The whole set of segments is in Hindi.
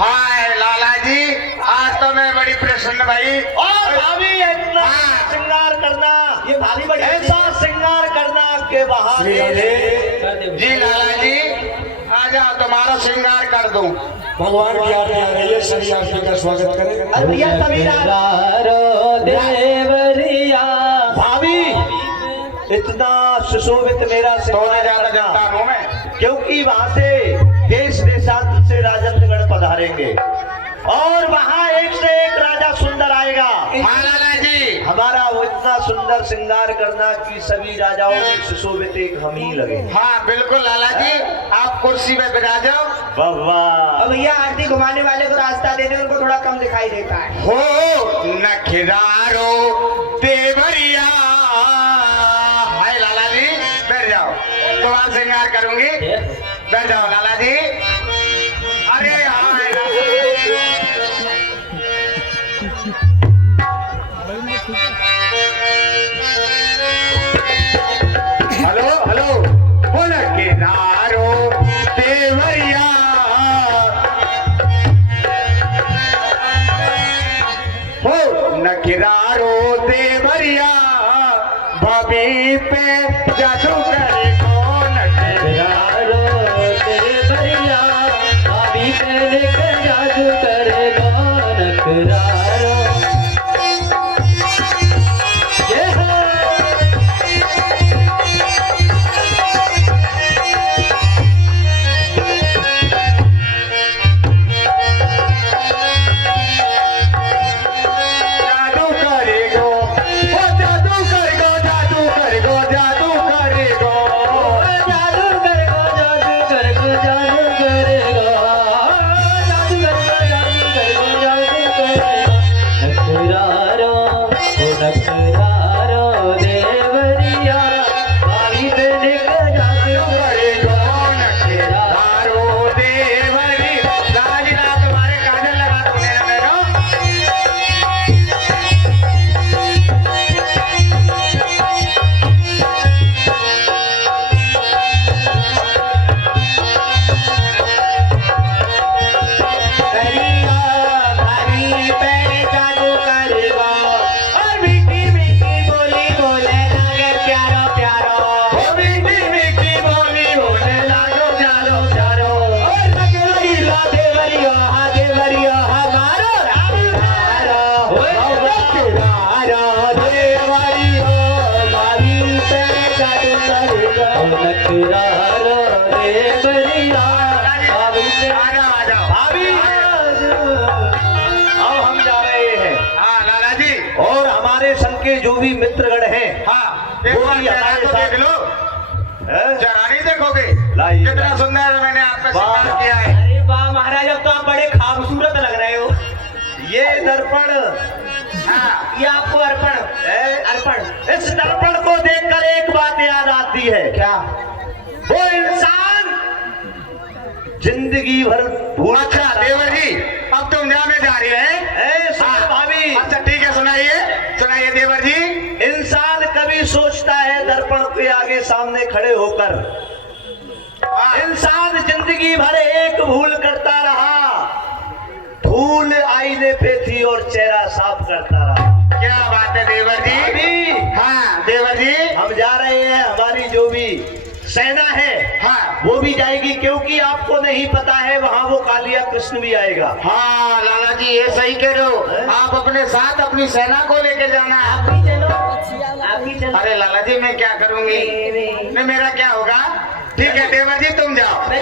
हाय लाला जी, आज तो मैं बड़ी प्रसन्न भाई। और भाभी इतना श्रृंगार करना, ये भाभी बड़ी ऐसा श्रृंगार करना के बहाने जी लाला जी, आ जाओ तुम्हारा श्रृंगार कर दूं। भगवान की आरती आ रही है, सभी आरती का स्वागत करें। अरिया सभी देवरिया भाभी इतना सुशोभित मेरा सोने ज्यादा जनता हूँ मैं, क्योंकि वहां से देश देशांतर से राजनगढ़ पधारेंगे और वहां एक से एक राजा सुंदर आएगा। हाँ लाला जी, हमारा वो इतना सुंदर श्रृंगार करना कि सभी राजाओं में सुशोभित एक हम ही लगे। हाँ बिल्कुल लाला जी, आप कुर्सी पे बिराज जाओ। वाह भैया आरती घुमाने वाले को रास्ता देने, उनको थोड़ा कम दिखाई देता है। हो नखरारो देवरिया। हाय लाला जी, बैठ जाओ, तुम्हारा श्रृंगार करूंगी, बैठ जाओ लाला जी। अरे हाँ हेलो हेलो, हो नखरारो देवरिया। हो नखरारो देवरिया, भाभी पे जादू करे कौन। नखरारो देवरिया, भाभी पे जादू करे कौन। नखरारो के जो भी मित्रगण हैं, हाँ एक बार चेहरा तो देख लो, चेहरा नहीं देखोगे कितना सुंदर मैंने आप पे श्रृंगार किया है। अरे वाह महाराज, अब तो आप बड़े खूबसूरत लग रहे हो। ये दर्पण, हाँ ये आपको अर्पण। इस दर्पण को देखकर एक बात याद आती है। क्या? वो इंसान जिंदगी भर भूल। अच्छा देवर जी, अब तुम जहाँ में जा रही है। हाँ भाभी, अच्छा ठीक है, सुनाइए देवर जी। इंसान कभी सोचता है दर्पण के आगे सामने खड़े होकर, इंसान जिंदगी भर एक भूल करता रहा, धूल आईने पे थी और चेहरा साफ करता रहा। क्या बात है देवर जी। अभी हाँ देवर जी, हम जा रहे हैं, हमारी जो भी सेना है हाँ वो भी जाएगी, क्योंकि आपको नहीं पता है वहाँ वो कालिया कृष्ण भी आएगा। हाँ लाला जी, ये सही कह रहे हो, आप अपने साथ अपनी सेना को लेके जाना। आप भी चलो। अरे लाला जी मैं क्या करूंगी, नहीं मेरा क्या होगा। ठीक है देवर जी, तुम जाओ। मैं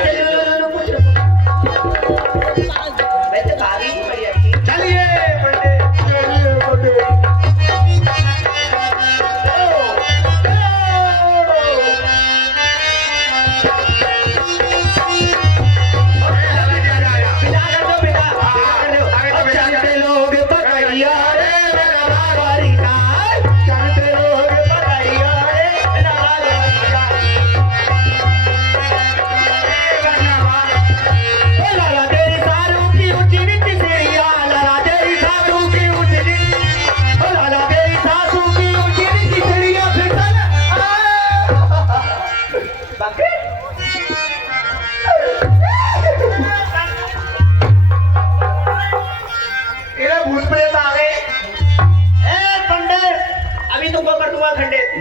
तो भाभी की बड़ी अच्छी। चलिए पंडित। तेरी सारों की ऊंची नीति से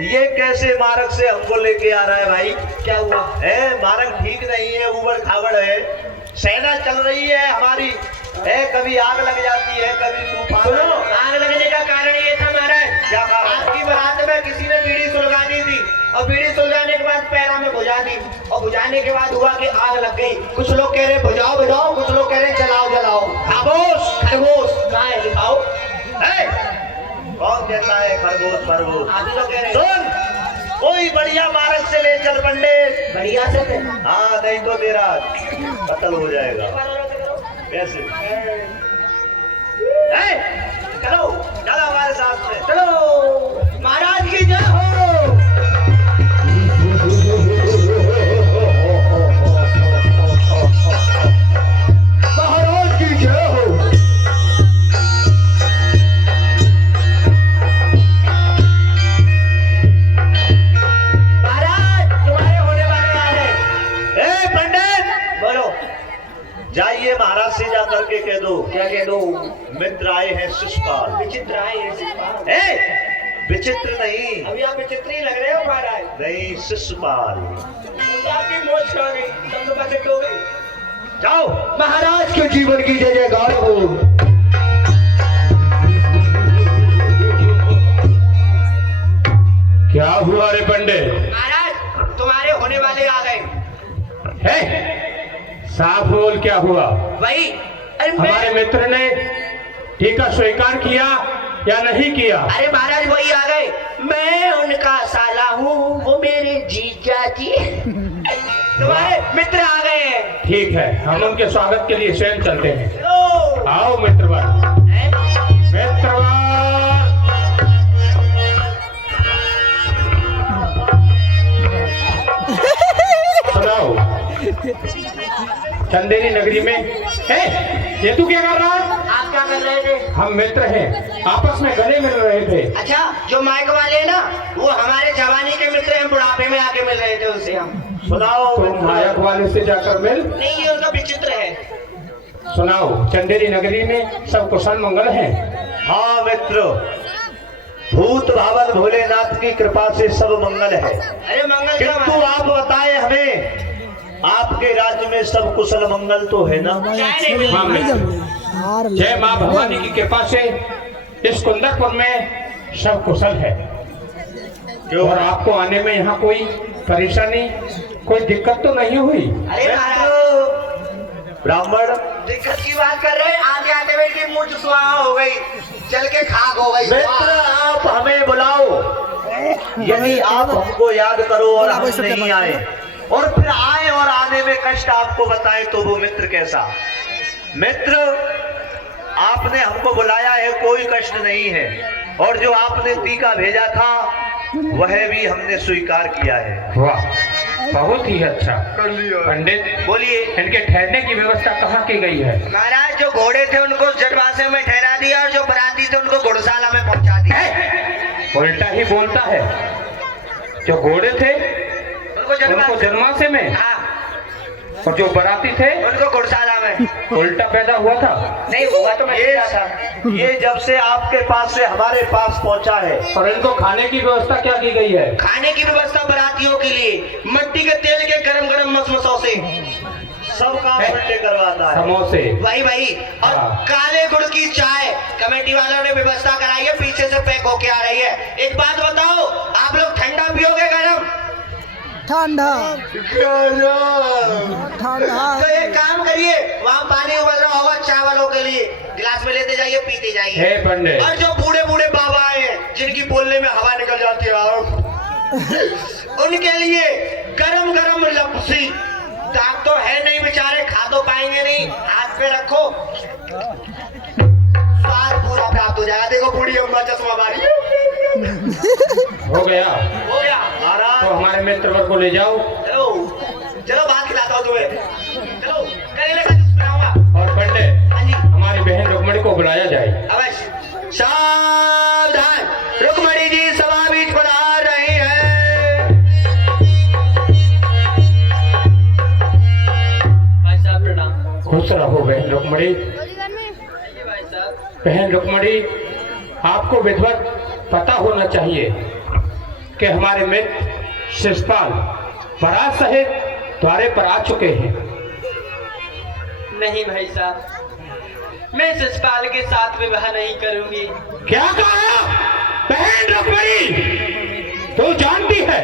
ये कैसे मार्ग से हमको लेके आ रहा है भाई? क्या हुआ? मार्ग ठीक नहीं है, उबड़ खाबड़ है, सेना चल रही है हमारी, कभी आग लग जाती है, कभी तूफान। सुनो, आग लगने का कारण ये था महाराज, क्या कारण? आपकी बारात में किसी ने बीड़ी सुलगानी थी और बीड़ी सुलगाने के बाद पैरा में बुझा दी और बुझाने के बाद हुआ कि आग लग गई। कुछ लोग कह रहे बुझाओ बुझाओ, कुछ लोग कह रहे जलाओ जलाओ। खामोश, खरगोश कहाँ है? दिखाओ। कौन कहता है खरगोश खरगोश? आप ही लोग कह रहे हैं। सुन, कोई बढ़िया मार्ग से ले चल पंडित। बढ़िया से थे। हाँ, नहीं तो तेरा कत्ल हो जाएगा। कैसे? चलो चलो हमारे साथ में। चलो, महाराज की जय हो। महाराज की जय हो। महाराज, तुम्हारे होने वाले आ गए। पंडित बोलो। जाइए महाराज से जा करके कह दो। क्या कह दो? मित्र आए हैं शिषपाल। विचित्र आए हैं शिषपाल। विचित्र नहीं, अभी आप विचित्र ही लग रहे हो महाराज। नहीं शिषपाल। तो आपकी मोच खा गई, तब तो बचत हो गई। जाओ। महाराज के जीवन की जय जयकार हो। क्या हुआ रे पंडित? महाराज, तुम्हारे होने वाले आ गए। है साफ बोल, क्या हुआ? वही, अरे हमारे मित्र ने टीका स्वीकार किया या नहीं किया? अरे महाराज वही आ गए। मैं उनका साला हूँ, वो मेरे जीजा जी। तुम्हारे मित्र आ गए हैं। ठीक है, हम उनके स्वागत के लिए स्वयं चलते हैं। चलो। आओ मित्रवर। हैं? मित्रवर, सुनाओ। चंदेरी नगरी में है, ये तू क्या कर रहा है? आप क्या कर रहे थे? हम मित्र हैं, आपस में गले मिल रहे थे। अच्छा, जो माइक वाले हैं ना, वो हमारे जवानी के मित्र हैं, बुढ़ापे में आके मिल रहे थे उनसे हम। सुनाओ। तो नायक वाले से जाकर मिल। नहीं, ये उनका विचित्र है। सुनाओ, चंदेरी नगरी में सब कुशल मंगल है? हाँ मित्र, भूत भावन भोलेनाथ की कृपा से सब मंगल है। अरे मंगल क्या किंतु आप बताएं हमें, आपके राज्य में सब कुशल मंगल तो है ना? चाय नहीं हाँ मिली। मित्र, जय माँ भवानी की कृपा से इस कुंदरपुर में सब कुशल है। और आपको आने में यहाँ कोई परेशानी, कोई दिक्कत तो नहीं हुई? अरे महाराज, ब्राह्मण दिक्कत की बात कर रहे हैं। आगे आते हुए की मुझ सुहा हो गई, चल के खाक हो गई। मित्र, आप हमें बुलाओ। यदि आप हमको याद करो और हम नहीं आए, और फिर आए और आने में कष्ट आपको बताएं, तो वो मित्र कैसा? मित्र, आपने हमको बुलाया है, कोई कष्ट नहीं है, और जो आपने टीका भेजा था वह भी हमने स्वीकार किया है। वाह, बहुत ही अच्छा। पंडित बोलिए। इनके ठहरने की व्यवस्था कहाँ की गई है? महाराज, जो घोड़े थे उनको जटवासे में ठहरा दिया और जो बराती थे उनको घोड़शाला में पहुंचा दिया। उल्टा ही बोलता है। जो घोड़े थे उनको जन्मासे में, हाँ, और जो बराती थे उनको घोड़शाला में। उल्टा पैदा हुआ था। नहीं हुआ तो मैं क्या था। ये जब से आपके पास से हमारे पास पहुंचा है। और इनको खाने की व्यवस्था क्या की गई है? खाने की व्यवस्था बरातियों के लिए मट्टी के तेल के गरम गरम मसमसौसे सब काम उल्टे करवाता है। समोसे। वही वही, और हाँ। काले गुड़ की चाय कमेटी वालों ने व्यवस्था कराई है, पीछे से पैक होके आ रही है। एक बात बताओ, आप लोग ठंडा पियोगे गरम? ठंडा ठंडा तो एक काम करिए, वहाँ पानी उबल रहा होगा चावलों के लिए, गिलास में लेते जाइए, पीते जाइए। हे पंडित, और जो बूढ़े बूढ़े बाबा हैं जिनकी बोलने में हवा निकल जाती है उनके लिए गरम गरम लपसी। दांत तो है नहीं बेचारे, खा तो पाएंगे नहीं, हाथ पे रखो, स्वाद पूरा प्राप्त हो जाएगा। देखो बूढ़ी अम्मा चश्मा मारी। हो गया? हो गया महाराज, तो हमारे मित्र वर्ग को ले जाओ। चलो चलो, भात खिलाता हूँ तुम्हें। चलो, करेले का जूस पिलाऊंगा। और पंडित, हाँ जी, हमारी बहन रुक्मणी को बुलाया जाए। अवश्य। सावधान, रुक्मणी जी सभा बीच पधार रही हैं। भाई साहब प्रणाम। खुश रहो बहन रुक्मणी। भाई साहब, बहन रुक्मणी, आपको विधिवत पता होना चाहिए कि हमारे मित्र शिषपाल बारात सहित द्वारे पर आ चुके हैं। नहीं भाई साहब, मैं शिषपाल के साथ विवाह नहीं करूंगी। क्या कहा बहन रुक्मिणी? तू जानती है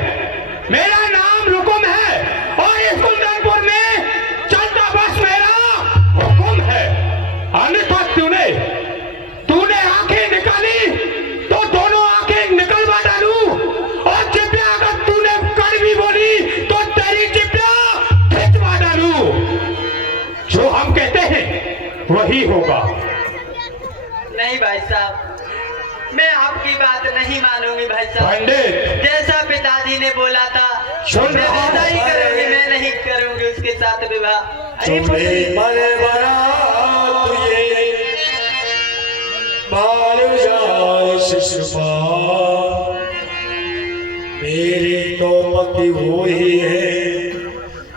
मेरा नाम रुकुम है और इस कुंदनपुर में चलता बस मेरा हुकुम है। अन्यथा तूने आंखें निकाली तो दोनों आंखें निकलवा डालूं, और चिप्या अगर तूने कड़वी बोली तो तेरी चिप्या खिंचवा डालूं। जो हम कहते हैं वही होगा। नहीं भाई साहब, मैं आपकी बात नहीं मानूंगी भाई साहब। पंडित, जैसा पिताजी ने बोला था सुन मैं रहा वैसा ही हूं। करूंगी, मैं नहीं करूंगी उसके साथ विवाह। अरे मेरे तो पति वो ही है,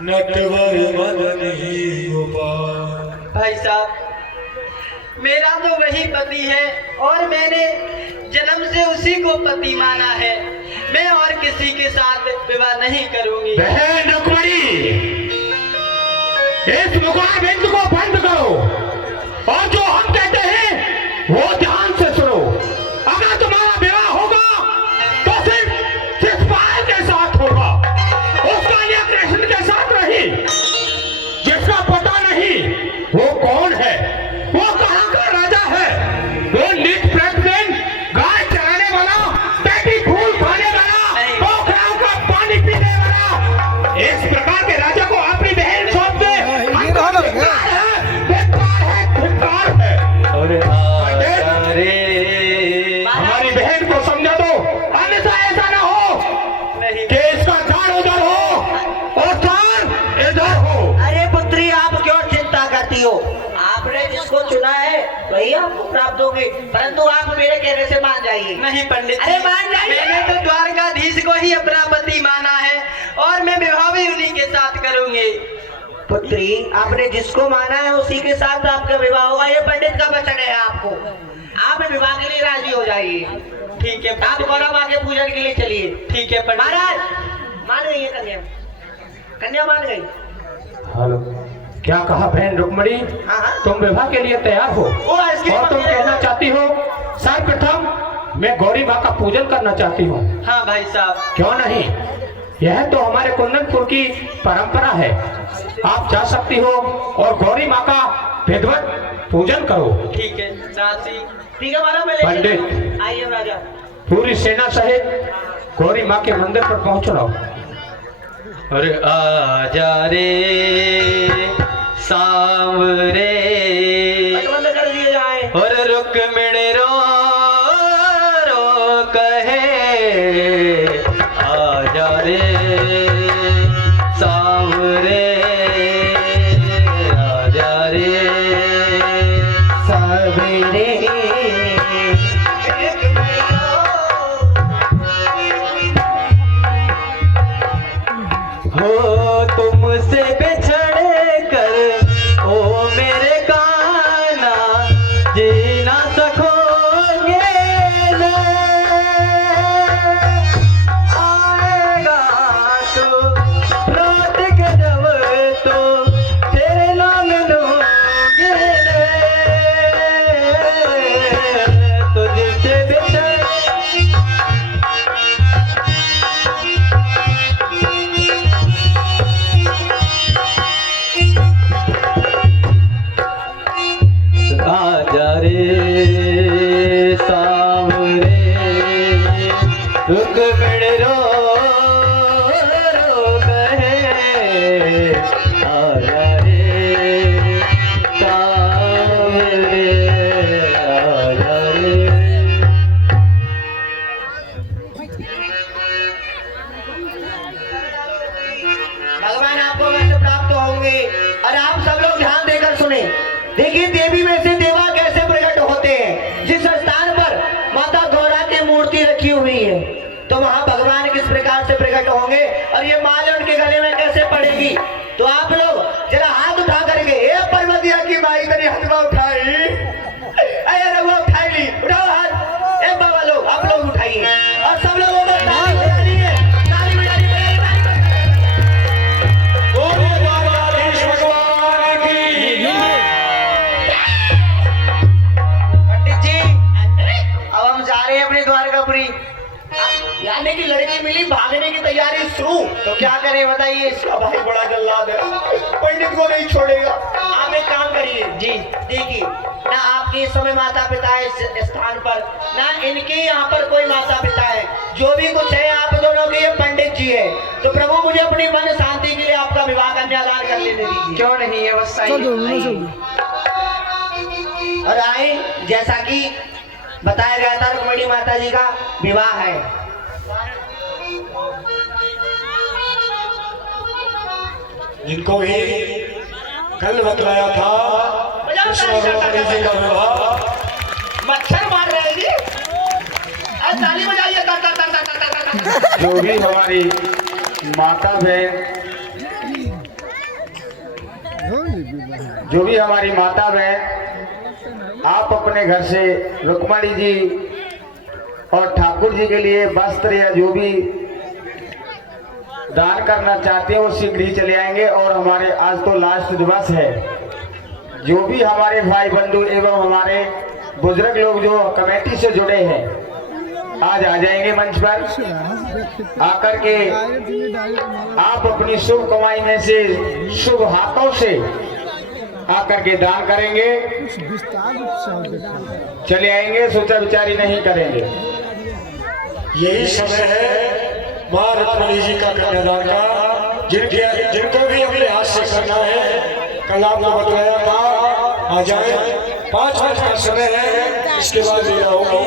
नटवर मदन ही गोपाल। भाई साहब, मेरा तो वही पति है और मैंने जन्म से उसी को पति माना है। मैं और किसी के साथ विवाह नहीं करूंगी। बहन रुक्मिणी, इस मुखारबिंद को बंद करो और जो हम कहते हैं वो ध्यान से सुनो। अगर तुम्हारा विवाह होगा तो सिर्फ शिषपाल के साथ होगा। उसका या कृष्ण के साथ नहीं। जिसका पता नहीं वो कौन है, वो कहाँ का राजा है, वो नित प्रतिदिन गाय चराने वाला, पेटी फूल खाने वाला, पोखराओं का पानी पीने वाला, इस प्रकार के राजा को अपनी बहन सौंप दे। धिक्कार है। हमारी बहन को समझा दो, अन्यथा ऐसा ना हो नहीं। कि इसका दान उधर हो और दान इधर हो। अरे पुत्री, आप क्यों चिंता करती हो? आपने जिसको चुना है वही आपको प्राप्त होंगे, परंतु आप मेरे कहने से मान जाइए। नहीं पंडित जी, अरे मान जाइए। मैंने तो द्वारकाधीश को ही अपना पति माना है और मैं विवाह भी उन्हीं के साथ करूंगी। पुत्री, आपने जिसको माना है उसी के साथ आपका विवाह होगा। ये पंडित का वचन है आपको। आप विवाह के लिए राजी हो जाइए। ठीक है आप गौरव माँ के पूजन के लिए चलिए। ठीक है पंडित। महाराज, मान गई है कन्या, कन्या मान गई। हेलो, क्या कहा बहन रुक्मिणी? हाँ हाँ, तुम विवाह के लिए तैयार हो वो इसके और तुम कहना चाहती हो सर्वप्रथम मैं गौरी माँ का पूजन करना चाहती हूँ। हाँ भाई साहब। क्यों नहीं, यह तो हमारे कुंदनपुर की परंपरा है। आप जा सकती हो और गौरी माँ का विधिवत पूजन करो। ठीक है दासी। ठीक है महाराज, मैं ले पंडित, आइए राजा। पूरी सेना सहित गौरी माँ के मंदिर पर पहुँच रहा अरे आजा रे सांवरे बंद कर दिए जाए। और रुक्मिणी रो रो कहे आजा रे सांवरे आजा रे सांवरे। हो तुमसे बिछड़ कर ओ मेरे काना जी ना सकोगे न। आएगा तो रात के जब तो तेरे नाम लूंगे तुझसे बिछड़। आजा रे सांवरे रुक्मिणी रो रो कहे आजा रे सांवरे आजा रे। भगवान आपको वैसे प्राप्त होंगे और आप सब लोग ध्यान देकर सुने। देखिए, देवी में से देवा कैसे प्रकट होते हैं। जिस स्थान पर माता गौरा की मूर्ति रखी हुई है तो वहाँ भगवान किस प्रकार से प्रकट होंगे और ये माला उनके गले में कैसे पड़ेगी। तो आप लोग जरा हाथ उठा करके ए पर्वतिया की माई तेरी हथवा उठाई, अरे रघुआ उठाई, उठाओ हाथ। ए बाबा लोग, आप लोग उठाइए और सब लोगों को ताली बजानी सोने की लड़की मिली, भागने की तैयारी शुरू। तो क्या करें बताइए, इसका भाई बड़ा जल्लाद है, पंडित को नहीं छोड़ेगा। आप एक काम करिए जी, देखिए ना आपके इस समय माता पिता है इस स्थान पर, ना इनके यहाँ पर कोई माता पिता है, जो भी कुछ है आप दोनों के ये पंडित जी है। तो प्रभु मुझे अपनी मन शांति के लिए आपका विवाह कन्यादान कर लेने दीजिए। क्यों नहीं है बस चल दो ना चल दो। और आए, जैसा कि बताया गया था, रुक्मिणी माता जी का विवाह है। जिनको भी कल बतलाया था कृष्ण और रुक्मिणी जी का विवाह, मच्छर मार रहे हैं जी, अरे ताली बजाइए, ता ता ता ता ता ता ता। जो भी हमारी माता बहन, जो भी हमारी माता बहन आप अपने घर से रुक्मिणी जी और ठाकुर जी के लिए वस्त्र या जो भी दान करना चाहते हैं वो शीघ्र ही चले आएंगे। और हमारे आज तो लास्ट दिवस है, जो भी हमारे भाई बंधु एवं हमारे बुजुर्ग लोग जो कमेटी से जुड़े हैं आज आ जाएंगे मंच पर। आकर के आप अपनी शुभ कमाई में से शुभ हाथों से आकर के दान करेंगे, चले आएंगे, सोचा विचारी नहीं करेंगे। यही समय है माँ रुक्मिणी जी का कन्यादान का। जिनको भी अपने हाथ से करना है, कल आपको बतलाया था आ जाए, 5 बजे का समय है, इसके बाद ये होगा।